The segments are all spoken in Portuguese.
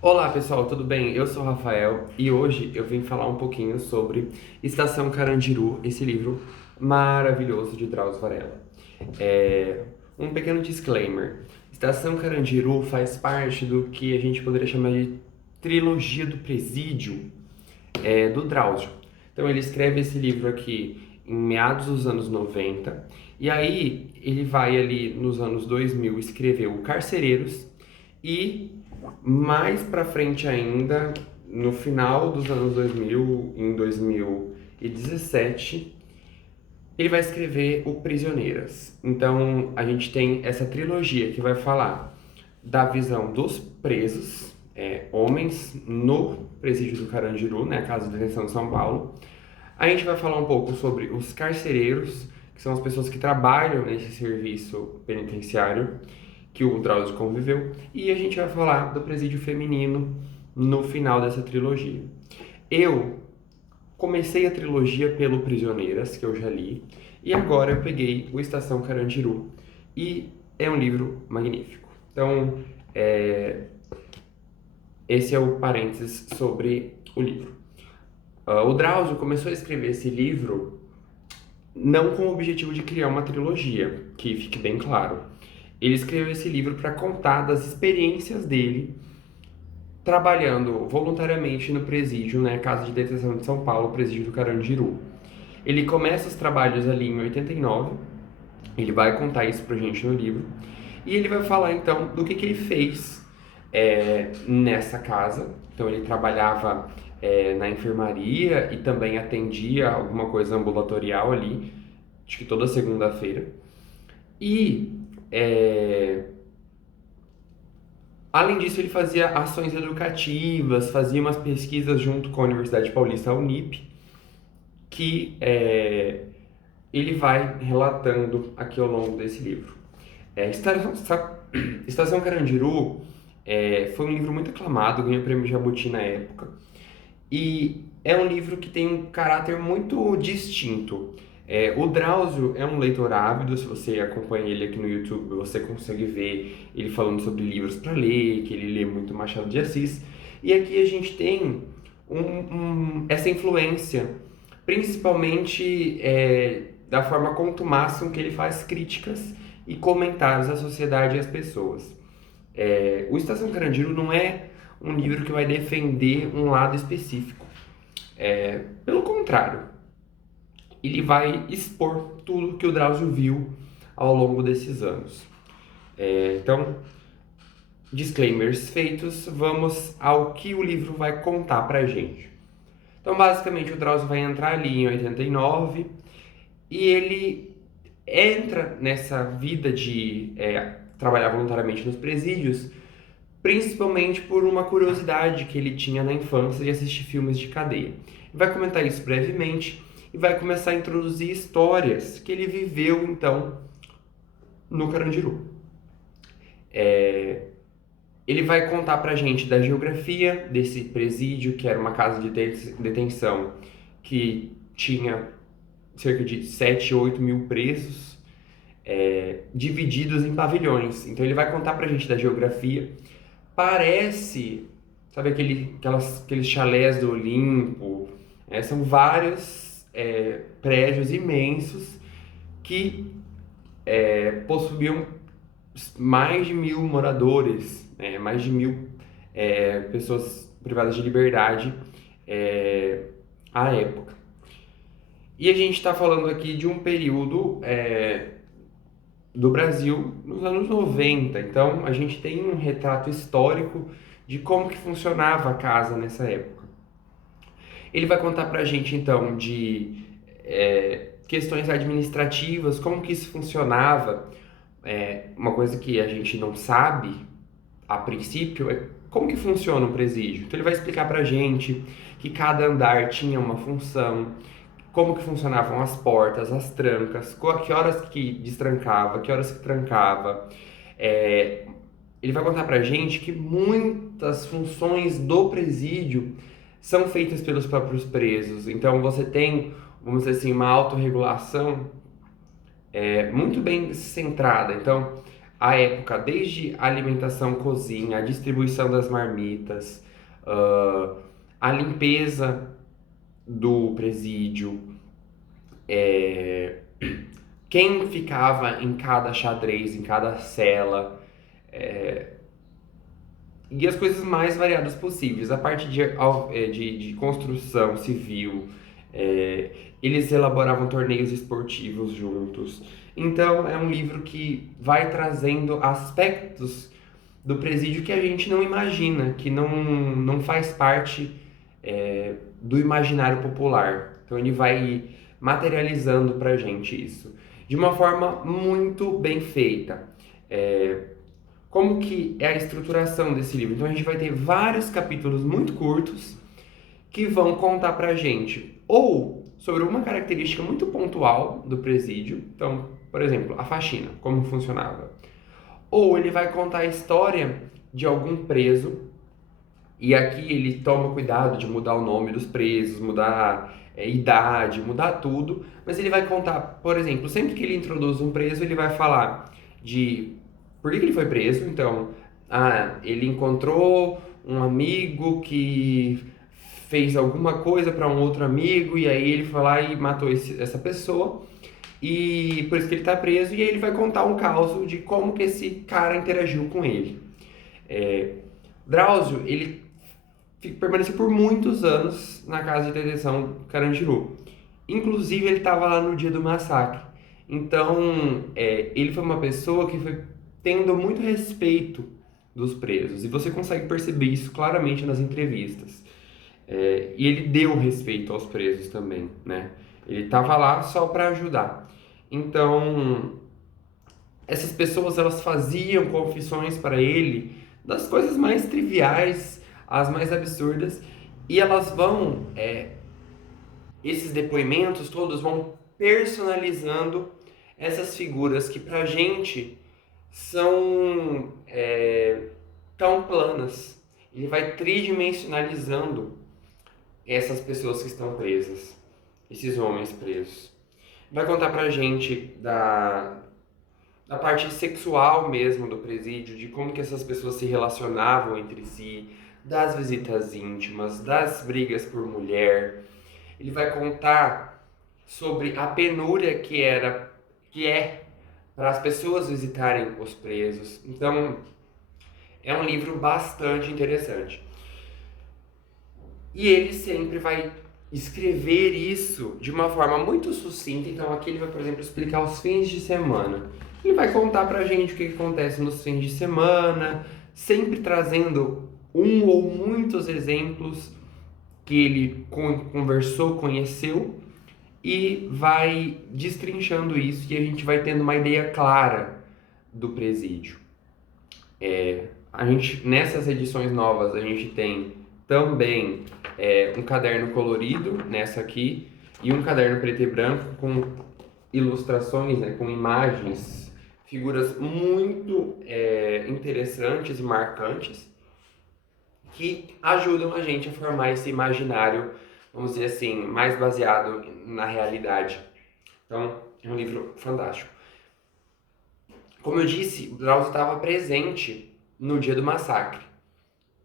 Olá pessoal, tudo bem? Eu sou o Rafael e hoje eu vim falar um pouquinho sobre Estação Carandiru, esse livro maravilhoso de Drauzio Varela. Um pequeno disclaimer: Estação Carandiru faz parte do que a gente poderia chamar de trilogia do presídio do Drauzio. Então ele escreve esse livro aqui em meados dos anos 90 e aí ele vai ali nos anos 2000 escrever o Carcereiros e mais pra frente ainda, no final dos anos 2000, em 2017, ele vai escrever o Prisioneiras. Então a gente tem essa trilogia que vai falar da visão dos presos, homens no presídio do Carandiru, né, casa de detenção de São Paulo. A gente vai falar um pouco sobre os carcereiros, que são as pessoas que trabalham nesse serviço penitenciário que o Drauzio conviveu, e a gente vai falar do presídio feminino no final dessa trilogia. Eu comecei a trilogia pelo Prisioneiras, que eu já li, e agora eu peguei o Estação Carandiru, e é um livro magnífico. Então, esse é o parênteses sobre o livro. O Drauzio começou a escrever esse livro não com o objetivo de criar uma trilogia, que fique bem claro. Ele escreveu esse livro para contar das experiências dele trabalhando voluntariamente no presídio, né, Casa de Detenção de São Paulo, presídio do Carandiru. Ele começa os trabalhos ali em 89, ele vai contar isso pra gente no livro, e ele vai falar então do que ele fez nessa casa. Então ele trabalhava na enfermaria e também atendia alguma coisa ambulatorial ali, acho que toda segunda-feira. E além disso, ele fazia ações educativas, fazia umas pesquisas junto com a Universidade Paulista, a Unip, que ele vai relatando aqui ao longo desse livro. Estação Carandiru foi um livro muito aclamado, ganhou o prêmio Jabuti na época, e é um livro que tem um caráter muito distinto. O Drauzio é um leitor ávido, se você acompanha ele aqui no YouTube, você consegue ver ele falando sobre livros para ler, que ele lê muito Machado de Assis. E aqui a gente tem essa influência, principalmente da forma contumaz com que ele faz críticas e comentários à sociedade e às pessoas. O Estação Carandiru não é um livro que vai defender um lado específico. Pelo contrário, ele vai expor tudo que o Drauzio viu ao longo desses anos. Então, disclaimers feitos, vamos ao que o livro vai contar pra gente. Então, basicamente, o Drauzio vai entrar ali em 89 e ele entra nessa vida de trabalhar voluntariamente nos presídios, principalmente por uma curiosidade que ele tinha na infância de assistir filmes de cadeia. Ele vai comentar isso brevemente e vai começar a introduzir histórias que ele viveu, então, no Carandiru. Ele vai contar pra gente da geografia desse presídio, que era uma casa de detenção que tinha cerca de 7, 8 mil presos, divididos em pavilhões. Então ele vai contar pra gente da geografia. Parece, sabe, aqueles chalés do Olimpo? São vários prédios imensos que possuíam mais de 1.000 moradores, mais de 1.000 pessoas privadas de liberdade à época. E a gente está falando aqui de um período do Brasil nos anos 90, então a gente tem um retrato histórico de como que funcionava a casa nessa época. Ele vai contar pra gente então de questões administrativas, como que isso funcionava. Uma coisa que a gente não sabe a princípio é como que funciona um presídio. Então ele vai explicar pra gente que cada andar tinha uma função, como que funcionavam as portas, as trancas, que horas que destrancava, que horas que trancava. Ele vai contar pra gente que muitas funções do presídio são feitas pelos próprios presos. Então você tem, vamos dizer assim, uma autorregulação muito bem centrada. Então, a época, desde a alimentação, cozinha, a distribuição das marmitas, ah, a limpeza do presídio, quem ficava em cada xadrez, em cada cela, e as coisas mais variadas possíveis. A parte de construção civil, é, eles elaboravam torneios esportivos juntos. Então, é um livro que vai trazendo aspectos do presídio que a gente não imagina, que não faz parte, do imaginário popular. Então, ele vai materializando pra gente isso. De uma forma muito bem feita. É, como que é a estruturação desse livro? Então a gente vai ter vários capítulos muito curtos que vão contar pra gente ou sobre uma característica muito pontual do presídio, então, por exemplo, a faxina, como funcionava. Ou ele vai contar a história de algum preso, e aqui ele toma cuidado de mudar o nome dos presos, mudar idade, mudar tudo, mas ele vai contar, por exemplo, sempre que ele introduz um preso, ele vai falar de por que ele foi preso. Então, ele encontrou um amigo que fez alguma coisa para um outro amigo e aí ele foi lá e matou essa pessoa e por isso que ele está preso, e aí ele vai contar um caso de como que esse cara interagiu com ele. É, Drauzio, ele permaneceu por muitos anos na casa de detenção Carandiru. Inclusive, ele estava lá no dia do massacre. Então, ele foi uma pessoa que foi tendo muito respeito dos presos. E você consegue perceber isso claramente nas entrevistas. E ele deu respeito aos presos também, né? Ele estava lá só para ajudar. Então, essas pessoas elas faziam confissões para ele das coisas mais triviais às mais absurdas, e elas vão, esses depoimentos todos vão personalizando essas figuras que pra gente são tão planas. Ele vai tridimensionalizando essas pessoas que estão presas, esses homens presos. Vai contar pra gente da parte sexual mesmo do presídio, de como que essas pessoas se relacionavam entre si, das visitas íntimas, das brigas por mulher. Ele vai contar sobre a penúria que é para as pessoas visitarem os presos. Então, é um livro bastante interessante. E ele sempre vai escrever isso de uma forma muito sucinta. Então, aqui ele vai, por exemplo, explicar os fins de semana. Ele vai contar pra gente o que acontece nos fins de semana, sempre trazendo um ou muitos exemplos que ele conversou, conheceu, e vai destrinchando isso, e a gente vai tendo uma ideia clara do presídio. Nessas edições novas, a gente tem também um caderno colorido, nessa aqui, e um caderno preto e branco com ilustrações, né, com imagens, figuras muito interessantes e marcantes, que ajudam a gente a formar esse imaginário, vamos dizer assim, mais baseado na realidade. Então, é um livro fantástico. Como eu disse, Drauzio estava presente no dia do massacre.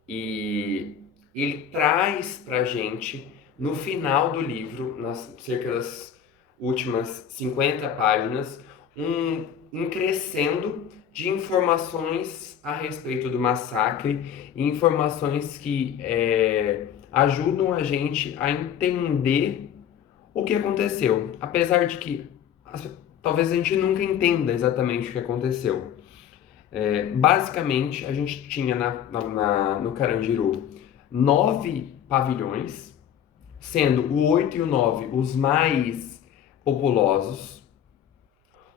E ele traz pra gente, no final do livro, nas cerca das últimas 50 páginas, um crescendo de informações a respeito do massacre, e informações que ajudam a gente a entender o que aconteceu. Apesar de que talvez a gente nunca entenda exatamente o que aconteceu. Basicamente, a gente tinha no Carandiru 9 pavilhões, sendo o 8 e o 9 os mais populosos.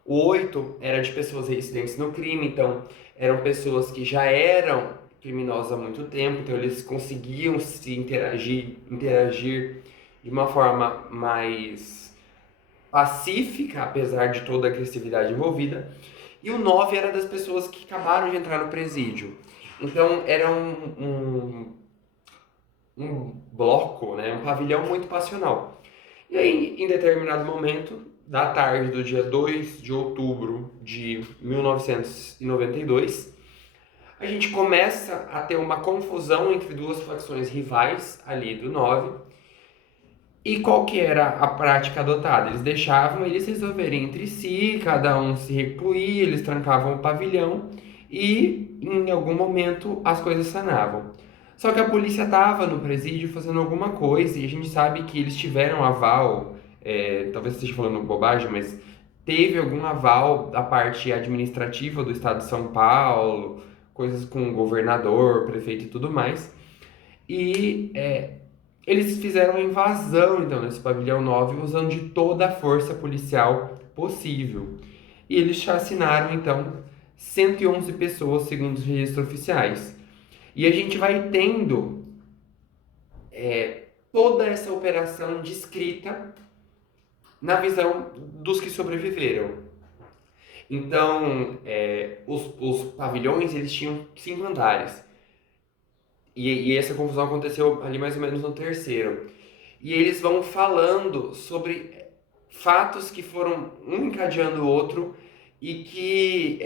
O 8 era de pessoas residentes no crime, então eram pessoas que já eram criminosos há muito tempo, então eles conseguiam se interagir de uma forma mais pacífica, apesar de toda a agressividade envolvida. E o 9 era das pessoas que acabaram de entrar no presídio. Então era um bloco, né, um pavilhão muito passional. E aí, em determinado momento, da tarde do dia 2 de outubro de 1992, a gente começa a ter uma confusão entre duas facções rivais ali do 9. E qual que era a prática adotada? Eles deixavam eles resolverem entre si, cada um se recluía, eles trancavam o pavilhão e em algum momento as coisas sanavam. Só que a polícia estava no presídio fazendo alguma coisa e a gente sabe que eles tiveram aval, talvez eu esteja falando bobagem, mas teve algum aval da parte administrativa do estado de São Paulo, coisas com o governador, prefeito e tudo mais. E eles fizeram uma invasão, então, nesse pavilhão 9, usando de toda a força policial possível. E eles chacinaram, então, 111 pessoas, segundo os registros oficiais. E a gente vai tendo toda essa operação descrita na visão dos que sobreviveram. Então, os pavilhões, eles tinham 5 andares. E essa confusão aconteceu ali mais ou menos no terceiro. E eles vão falando sobre fatos que foram um encadeando o outro e que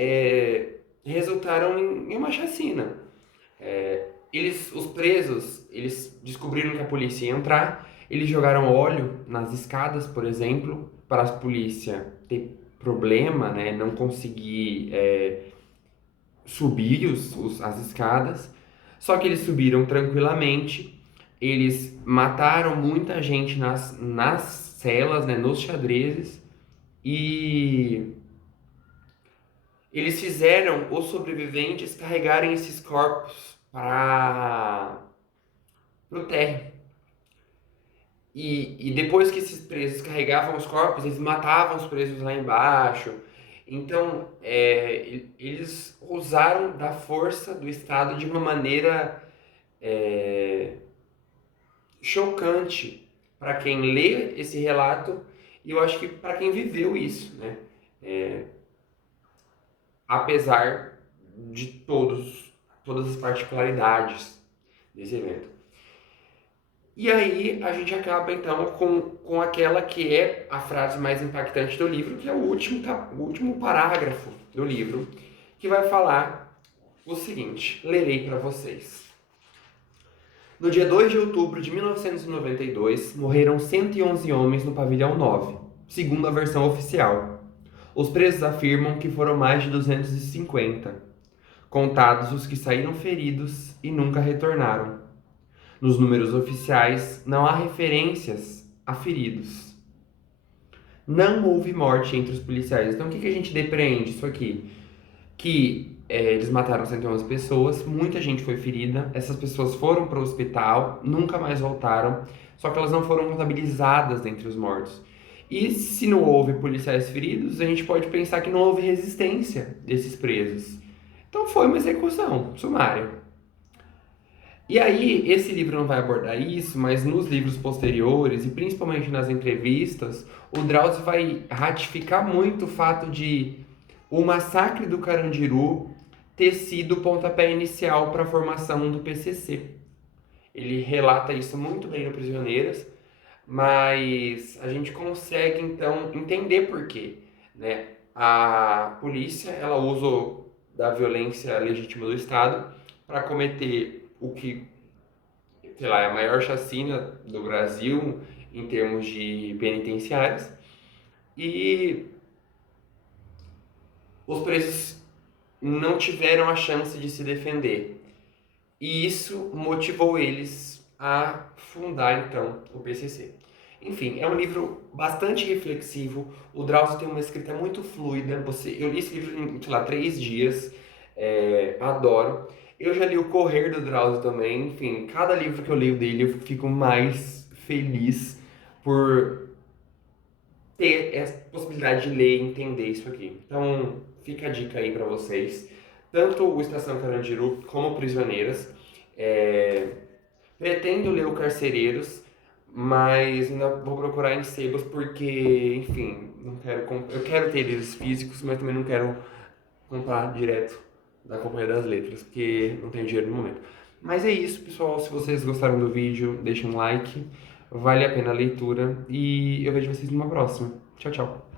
resultaram em uma chacina. Os presos, eles descobriram que a polícia ia entrar, eles jogaram óleo nas escadas, por exemplo, para a polícia ter problema, né, não conseguir subir as escadas. Só que eles subiram tranquilamente, eles mataram muita gente nas celas, né, nos xadrezes, e eles fizeram os sobreviventes carregarem esses corpos para o térreo. E depois que esses presos carregavam os corpos, eles matavam os presos lá embaixo. Então, eles usaram da força do Estado de uma maneira chocante para quem lê esse relato e eu acho que para quem viveu isso, né? Apesar de todas as particularidades desse evento. E aí a gente acaba então com aquela que é a frase mais impactante do livro, que é o último parágrafo do livro, que vai falar o seguinte, lerei para vocês. No dia 2 de outubro de 1992, morreram 111 homens no pavilhão 9, segundo a versão oficial. Os presos afirmam que foram mais de 250, contados os que saíram feridos e nunca retornaram. Nos números oficiais, não há referências a feridos. Não houve morte entre os policiais. Então, o que a gente depreende isso aqui? Que eles mataram 111 pessoas, muita gente foi ferida, essas pessoas foram para o hospital, nunca mais voltaram, só que elas não foram contabilizadas dentre os mortos. E se não houve policiais feridos, a gente pode pensar que não houve resistência desses presos. Então foi uma execução sumária. E aí, esse livro não vai abordar isso, mas nos livros posteriores, e principalmente nas entrevistas, o Drauzio vai ratificar muito o fato de o massacre do Carandiru ter sido o pontapé inicial para a formação do PCC. Ele relata isso muito bem no Prisioneiras, mas a gente consegue, então, entender por quê, né? A polícia, ela usa da violência legítima do Estado para cometer o que, sei lá, é a maior chacina do Brasil em termos de penitenciários. E os presos não tiveram a chance de se defender. E isso motivou eles a fundar, então, o PCC. Enfim, é um livro bastante reflexivo. O Drauzio tem uma escrita muito fluida. Eu li esse livro em, sei lá, 3 dias. Adoro. Eu já li o Correr do Drauzio também. Enfim, cada livro que eu leio dele eu fico mais feliz por ter essa possibilidade de ler e entender isso aqui. Então, fica a dica aí pra vocês. Tanto o Estação Carandiru como Prisioneiras. Pretendo ler o Carcereiros, mas ainda vou procurar em sebos porque, enfim, não quero eu quero ter eles físicos, mas também não quero comprar direto da Companhia das Letras, porque não tenho dinheiro no momento. Mas é isso, pessoal. Se vocês gostaram do vídeo, deixem um like. Vale a pena a leitura e eu vejo vocês numa próxima. Tchau, tchau.